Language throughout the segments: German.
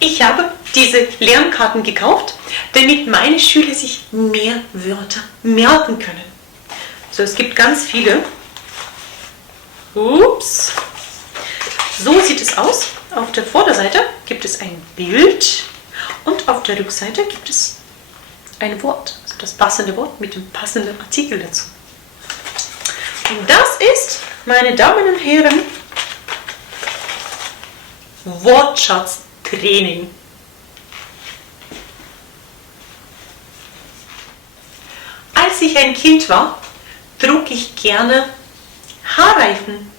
Ich habe diese Lernkarten gekauft, damit meine Schüler sich mehr Wörter merken können. So, es gibt ganz viele. Ups. So sieht es aus. Auf der Vorderseite gibt es ein Bild und auf der Rückseite gibt es ein Wort, also das passende Wort mit dem passenden Artikel dazu. Und das ist, meine Damen und Herren, Wortschatztraining. Als ich ein Kind war, trug ich gerne Haarreifen.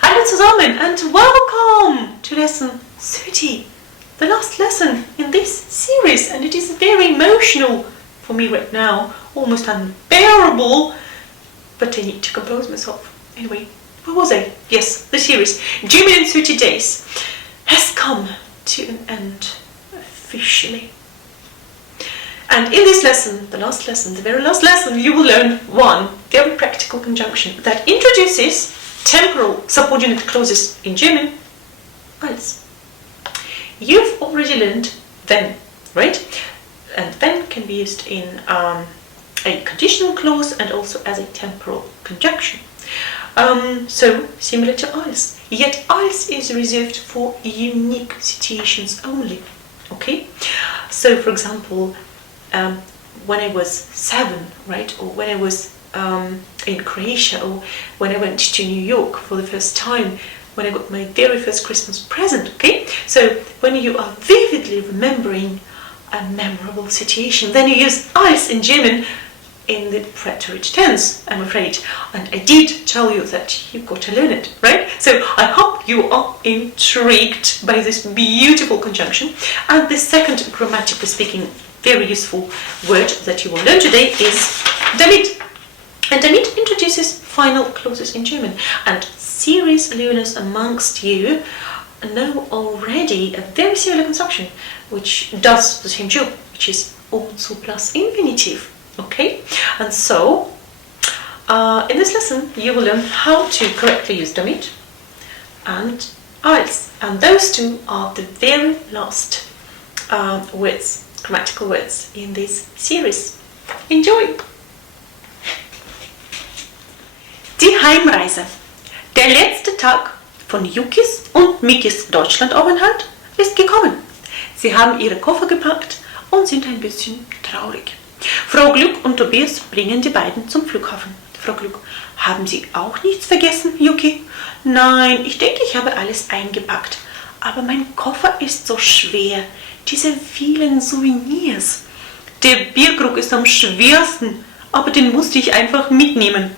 Hallo zusammen and welcome to lesson 30, the last lesson in this series, and it is very emotional for me right now, almost unbearable, but I need to compose myself. Anyway, where was I? Yes, the series, German in 30 days, has come to an end officially. And in this lesson, the last lesson, the very last lesson, you will learn one very practical conjunction that introduces temporal subordinate clauses in German, als. You've already learned then, right? And then can be used in a conditional clause and also as a temporal conjunction. So, similar to als. Yet als is reserved for unique situations only. Okay? So, for example, when I was 7, right? Or when I was in Croatia, or when I went to New York for the first time, when I got my very first Christmas present, okay? So when you are vividly remembering a memorable situation, then you use als in German in the preterite tense, I'm afraid. And I did tell you that you've got to learn it, right? So I hope you are intrigued by this beautiful conjunction. And the second, grammatically speaking, very useful word that you will learn today is damit. And damit introduces final clauses in German. And serious learners amongst you know already a very similar construction which does the same job, which is also plus infinitive. Okay? And so, in this lesson, you will learn how to correctly use damit and als. And those two are the very last words, grammatical words in this series. Enjoy! Die Heimreise. Der letzte Tag von Yukis und Mikis Deutschlandaufenthalt ist gekommen. Sie haben ihre Koffer gepackt und sind ein bisschen traurig. Frau Glück und Tobias bringen die beiden zum Flughafen. Frau Glück, haben Sie auch nichts vergessen, Yuki? Nein, ich denke, ich habe alles eingepackt. Aber mein Koffer ist so schwer. Diese vielen Souvenirs. Der Bierkrug ist am schwersten, aber den musste ich einfach mitnehmen.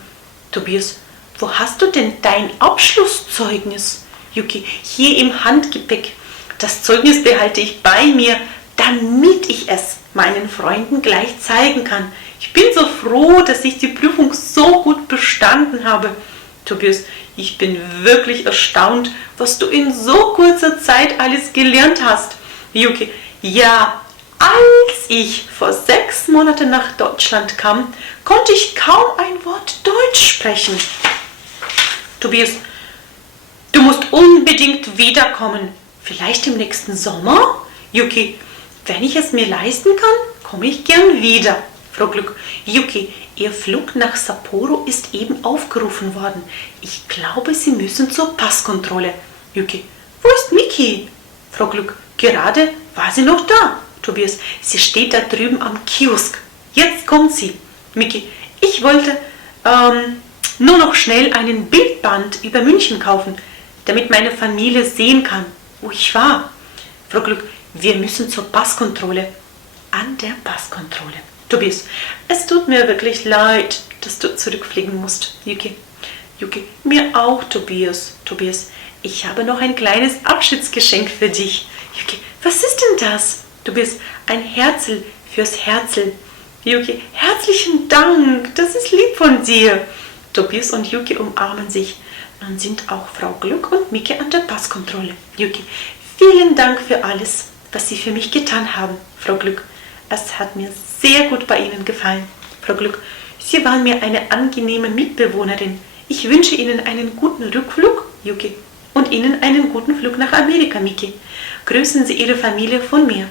Tobias, wo hast du denn dein Abschlusszeugnis? Yuki, hier im Handgepäck. Das Zeugnis behalte ich bei mir, damit ich es meinen Freunden gleich zeigen kann. Ich bin so froh, dass ich die Prüfung so gut bestanden habe. Tobias, ich bin wirklich erstaunt, was du in so kurzer Zeit alles gelernt hast. Yuki, ja, als ich vor 6 Monaten nach Deutschland kam, konnte ich kaum ein Wort Deutsch sprechen. Tobias, du musst unbedingt wiederkommen. Vielleicht im nächsten Sommer? Yuki, wenn ich es mir leisten kann, komme ich gern wieder. Frau Glück, Yuki, Ihr Flug nach Sapporo ist eben aufgerufen worden. Ich glaube, Sie müssen zur Passkontrolle. Yuki, wo ist Miki? Frau Glück, gerade war sie noch da. Tobias, sie steht da drüben am Kiosk. Jetzt kommt sie. Miki, ich wollte nur noch schnell einen Bildband über München kaufen, damit meine Familie sehen kann, wo ich war. Frau Glück, wir müssen zur Passkontrolle. An der Passkontrolle. Tobias, es tut mir wirklich leid, dass du zurückfliegen musst. Yuki, mir auch, Tobias. Tobias, ich habe noch ein kleines Abschiedsgeschenk für dich. Yuki, was ist denn das? Tobias, ein Herzl fürs Herzl. Yuki, herzlichen Dank, das ist lieb von dir. Tobias und Yuki umarmen sich. Nun sind auch Frau Glück und Miki an der Passkontrolle. Yuki, vielen Dank für alles, was Sie für mich getan haben, Frau Glück. Es hat mir sehr gut bei Ihnen gefallen. Frau Glück, Sie waren mir eine angenehme Mitbewohnerin. Ich wünsche Ihnen einen guten Rückflug, Yuki, und Ihnen einen guten Flug nach Amerika, Miki. Grüßen Sie Ihre Familie von mir.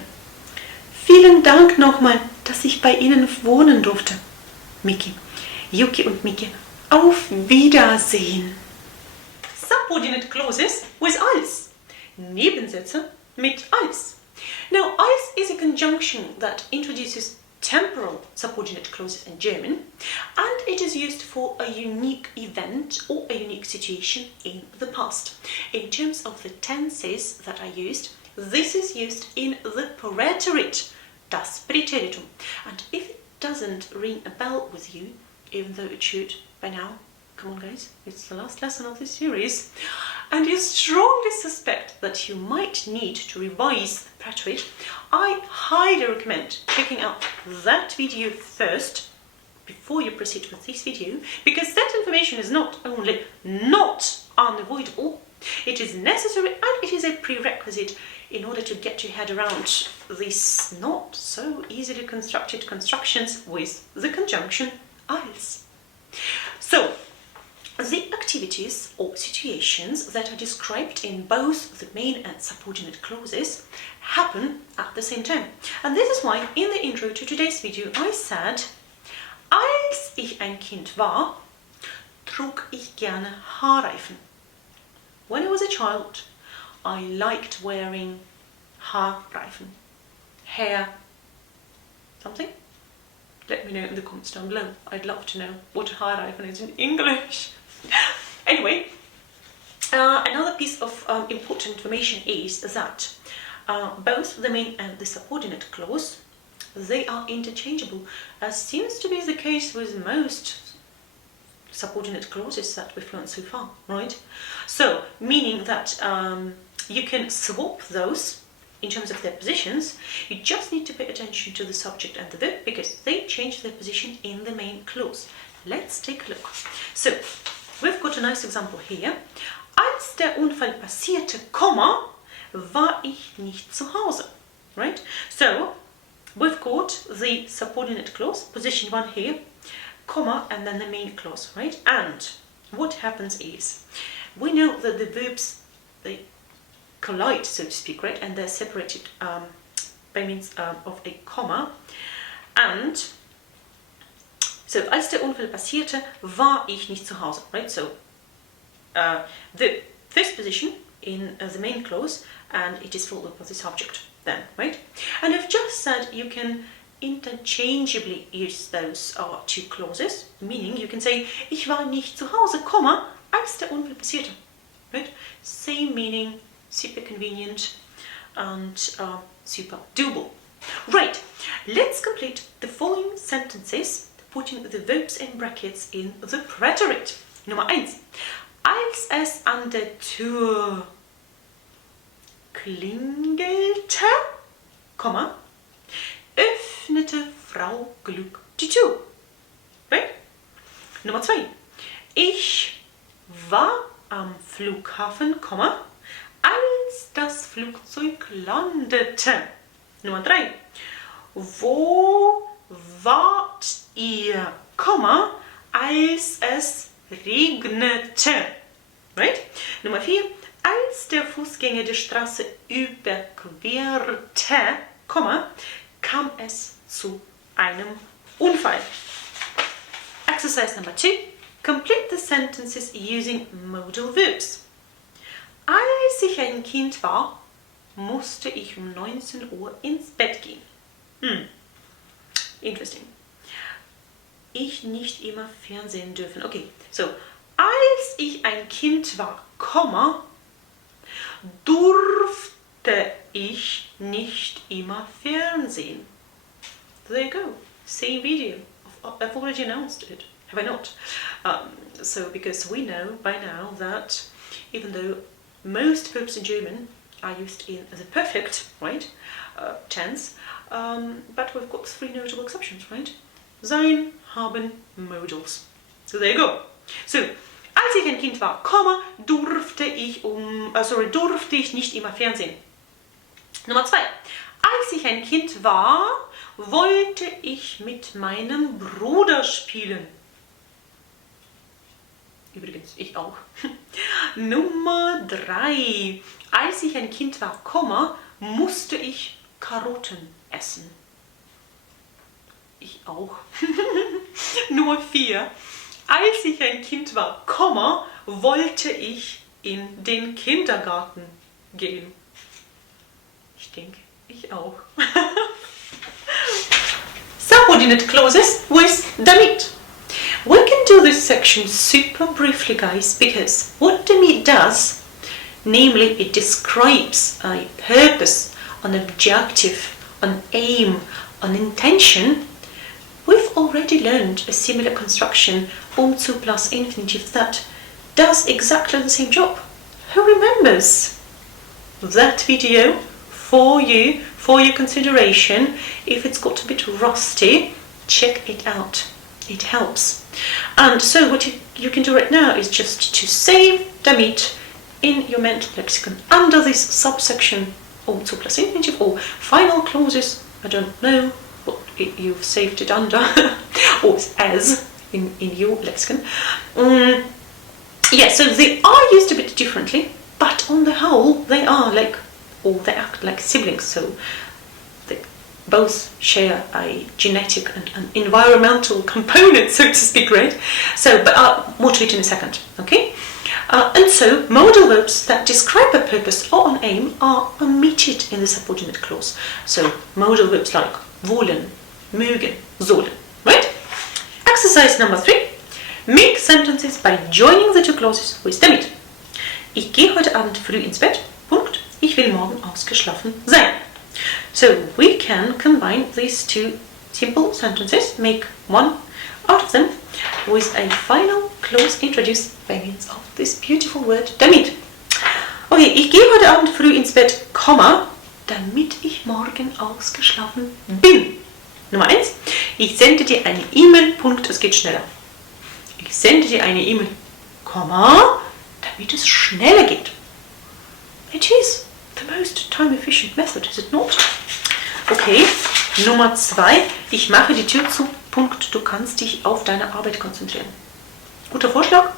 Vielen Dank nochmal, dass ich bei Ihnen wohnen durfte. Miki, Yuki und Miki, auf Wiedersehen. Subordinate clauses with als. Nebensätze mit als. Now, als is a conjunction that introduces temporal subordinate clauses in German, and it is used for a unique event or a unique situation in the past. In terms of the tenses that are used, this is used in the Präterit, das Präteritum. And if it doesn't ring a bell with you, even though it should by now, come on guys, it's the last lesson of this series, and you strongly suspect that you might need to revise the Präterit, I highly recommend checking out that video first before you proceed with this video, because that information is not only not unavoidable, it is necessary and it is a prerequisite in order to get your head around these not so easily constructed constructions with the conjunction als. So, the activities or situations that are described in both the main and subordinate clauses happen at the same time. And this is why in the intro to today's video I said, als ich ein Kind war, trug ich gerne Haarreifen. When I was a child, I liked wearing Haarreifen. Hair something? Let me know in the comments down below. I'd love to know what a Haarreifen is in English. Anyway, another piece of important information is that both the main and the subordinate clause, they are interchangeable, as seems to be the case with most subordinate clauses that we've learned so far, right? So, meaning that you can swap those in terms of their positions. You just need to pay attention to the subject and the verb because they change their position in the main clause. Let's take a look. So, we've got a nice example here. Als der Unfall passierte, war ich nicht zu Hause, right? So, we've got the subordinate clause, position 1 here, comma, and then the main clause, right? And what happens is, we know that the verbs, they collide, so to speak, right? And they're separated by means of a comma. And so, als der Unfall passierte, war ich nicht zu Hause, right? So, the first position in the main clause, and it is followed by the subject then, right? And I've just said you can interchangeably use those two clauses, meaning you can say, ich war nicht zu Hause, als der Unfall passierte, right? Same meaning, super convenient and super doable. Right, let's complete the following sentences, putting the verbs in brackets in the Präterit. Nummer 1. Als es an der Tür klingelte, öffnete Frau Glück die Tür. Right? Nummer 2. Ich war am Flughafen, als das Flugzeug landete. Nummer 3. Wo wart ihr, als es regnete? Right? Nummer 4. Als der Fußgänger die Straße überquerte, kam es zu einem Unfall. Exercise number 2. Complete the sentences using modal verbs. Als ich ein Kind war, musste ich um 19 Uhr ins Bett gehen. Interesting. Ich nicht immer Fernsehen dürfen. Okay, so, als ich ein Kind war, durfte ich nicht immer Fernsehen. There you go. Same video. I've already announced it. Have I not? So, because we know by now that even though most verbs in German are used in the perfect, right, tense, but we've got 3 notable exceptions, right? Sein, haben, modals. So there you go. So, als ich ein Kind war, durfte ich nicht immer Fernsehen. Nummer 2. Als ich ein Kind war, wollte ich mit meinem Bruder spielen. Übrigens, ich auch. Nummer 3. Als ich ein Kind war, musste ich Karotten essen. Ich auch. Nummer 4. Als ich ein Kind war, wollte ich in den Kindergarten gehen. Ich denke, ich auch. Subordinate clauses with damit. We can do this section super briefly, guys, because what damit does, namely it describes a purpose, an objective, an aim, an intention. We've already learned a similar construction, zu plus infinitive, that does exactly the same job. Who remembers that video for your consideration? If it's got a bit rusty, check it out. It helps. And so what you can do right now is just to save damit in your mental lexicon under this subsection, zu plus infinitive or final clauses. I don't know what you've saved it under or as in your lexicon. Yeah, so they are used a bit differently, but on the whole they are like, or they act like siblings, so they both share a genetic and an environmental component, so to speak, right? So, but more to it in a second, okay? And so modal verbs that describe a purpose or an aim are omitted in the subordinate clause. So modal verbs like wollen, mögen, sollen, right? Exercise number 3. Make sentences by joining the two clauses with damit. Ich gehe heute Abend früh ins Bett. Punkt. Ich will morgen ausgeschlafen sein. So we can combine these two simple sentences, make one out of them, with a final clause introduced by means of this beautiful word damit. Okay, ich gehe heute Abend früh ins Bett, damit ich morgen ausgeschlafen bin. Nummer 1. Ich sende dir eine E-Mail, Punkt, es geht schneller. Ich sende dir eine E-Mail, damit es schneller geht. It is the most time-efficient method, is it not? Okay, Nummer 2. Ich mache die Tür zu, Punkt, du kannst dich auf deine Arbeit konzentrieren. Guter Vorschlag?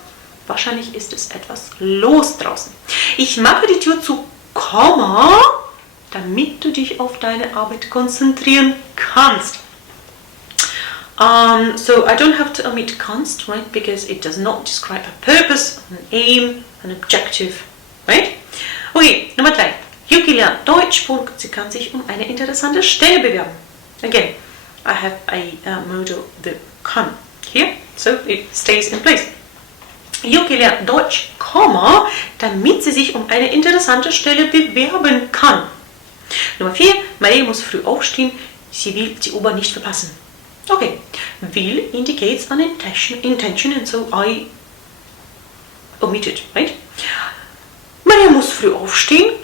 Wahrscheinlich ist es etwas los draußen. Ich mache die Tür zu, damit du dich auf deine Arbeit konzentrieren kannst. So I don't have to omit kannst, right? Because it does not describe a purpose, an aim, an objective, right? Okay, Nummer 3. Yuki lernt Deutsch, Punkt. Sie kann sich um eine interessante Stelle bewerben. Again, I have a modal verb kann here, so it stays in place. Yuki lernt Deutsch, damit sie sich um eine interessante Stelle bewerben kann. Nummer 4. Maria muss früh aufstehen, sie will die U-Bahn nicht verpassen. Okay, will indicates an intention, and so I omit it, right? Maria muss früh aufstehen,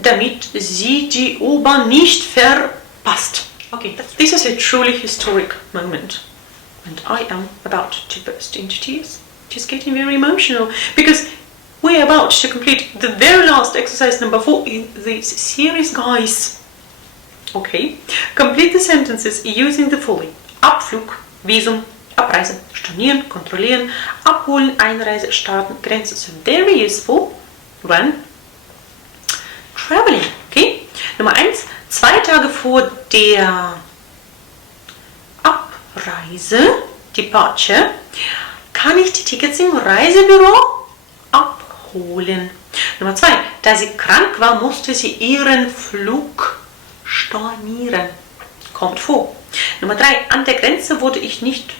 damit sie die U-Bahn nicht verpasst. Okay, this is a truly historic moment, and I am about to burst into tears. Just getting very emotional because we're about to complete the very last exercise number 4 in this series, guys. Okay, complete the sentences using the following: Abflug, Visum, Abreise, stornieren, kontrollieren, abholen, Einreise, starten, Grenze. So very useful when traveling. Okay, Nummer 1. 2 Tage vor der Abreise, Departure, kann ich die Tickets im Reisebüro abholen. Nummer 2. Da sie krank war, musste sie ihren Flug stornieren. Kommt vor. Nummer 3. An der Grenze wurde ich nicht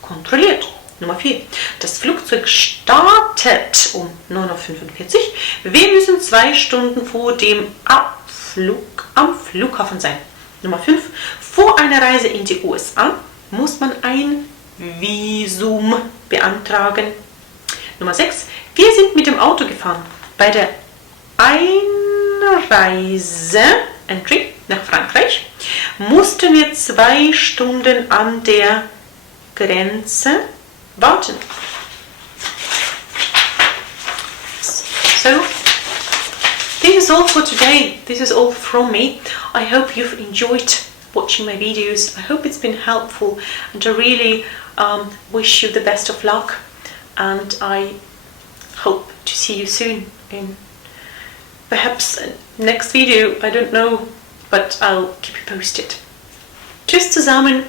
kontrolliert. Nummer 4. Das Flugzeug startet um 9:45 Uhr. Wir müssen 2 Stunden vor dem Abflug am Flughafen sein. Nummer 5. Vor einer Reise in die USA muss man ein Visum beantragen. Nummer 6. Wir sind mit dem Auto gefahren. Bei der Einreise Entry nach Frankreich mussten wir 2 Stunden an der Grenze warten. So, this is all for today. This is all from me. I hope you've enjoyed watching my videos. I hope it's been helpful, and I really wish you the best of luck, and I hope to see you soon in perhaps next video. I don't know, but I'll keep you posted. Tschüss zusammen.